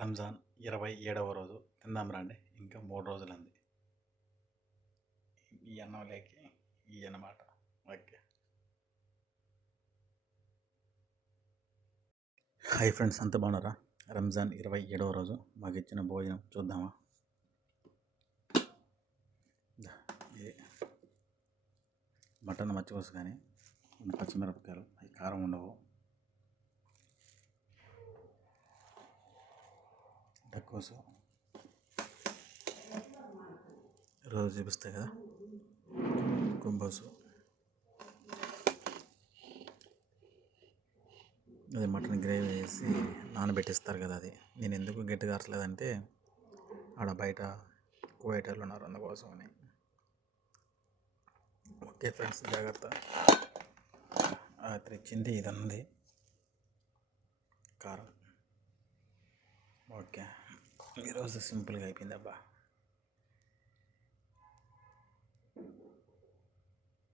రంజాన్ 27వ రోజు. తిందాం రండి. ఇంకా 3 రోజులుంది. ఈ అన్నంలోకి ఈ అన్నమాట. ఓకే. హాయ్ ఫ్రెండ్స్, అంత బాగున్నారా? రంజాన్ 27వ రోజు. మాకు ఇచ్చిన భోజనం చూద్దామా? ఇది మటన్ మచ్చిపోసు, కానీ పచ్చిమిరపకాయలు అవి కారం ఉండవు. డక్కోసు రోజు చూపిస్తాయి కదా, కుంబోసు, అది మటన్ గ్రేవీ వేసి నానబెట్టిస్తారు కదా. అది నేను ఎందుకు గట్టిగా అరచలేదంటే ఆడ బయట కువైటర్లు ఉన్నారు, అందుకోసం అని. ఓకే ఫ్రెండ్స్, జాగ్రత్త. తెచ్చింది ఇది ఉంది, కారం. ఓకే, ఈరోజు సింపుల్గా అయిపోయింది అబ్బా.